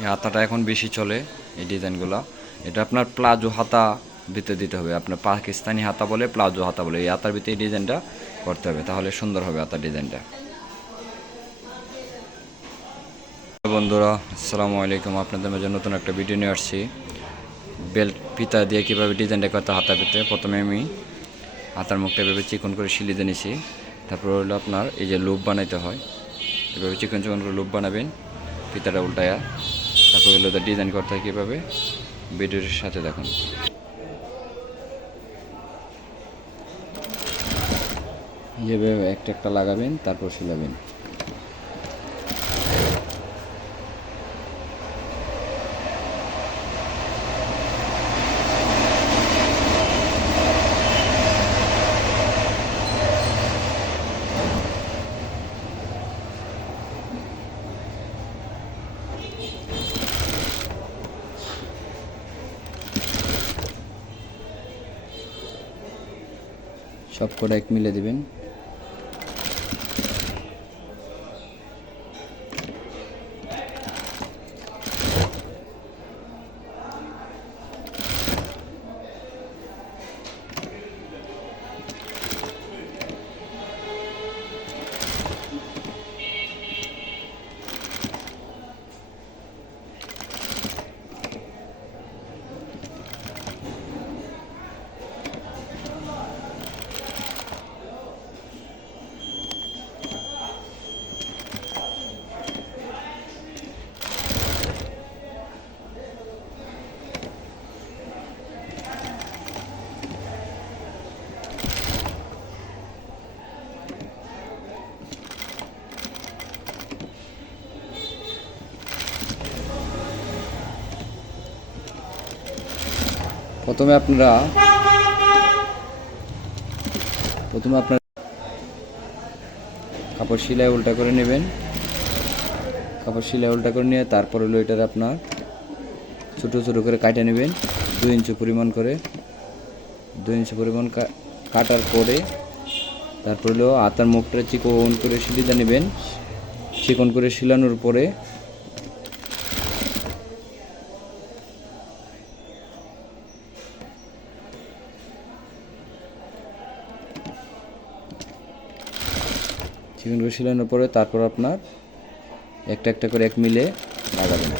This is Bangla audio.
এই হাতাটা এখন বেশি চলে এই ডিজাইনগুলো। এটা আপনার প্লাজো হাতা ভিতরে দিতে হবে, আপনার পাকিস্তানি হাতা বলে, প্লাজো হাতা বলে, এই হাতার ভিতরে এই ডিজাইনটা করতে হবে, তাহলে সুন্দর হবে হাতার ডিজাইনটা। বন্ধুরা আসসালামু আলাইকুম, আপনাদের মাঝে নতুন একটা ভিডিও নিয়ে আসছি। বেল্ট ফিতা দিয়ে কীভাবে ডিজাইনটা করতে হাতার ভিতরে। প্রথমে আমি হাতার মুখটা এভাবে চিকন করে সিলিয়ে নিয়েছি। তারপর হলো আপনার এই যে লুপ বানাইতে হয়, এভাবে চিকন চিকন করে লুপ বানাবেন ফিতাটা উল্টায়া। তারপর হলো ডিজাইন করতে হয় কীভাবে, ভিডিওর সাথে দেখুন। যেভাবে একটা একটা লাগাবেন তারপর সিলাবেন। সব কটা এক মিলে দেবেন। প্রথমে আপনার কাপড় সেলাই উল্টা করে নেবেন। কাপড় সেলাই উল্টা করে নিয়ে তারপর হলো এটার আপনার ছোটো ছোটো করে কাটে নেবেন 2 ইঞ্চি পরিমাণ করে। 2 ইঞ্চি পরিমাণ কাটার পরে তারপর হলো হাতার মুখটা চিকন করে সিলিয়ে নেবেন। চিকন করে সিলানোর পরে চিকন করে সিলানোর পরে তারপর আপনার একটা একটা করে এক মিলে লাগাবেন।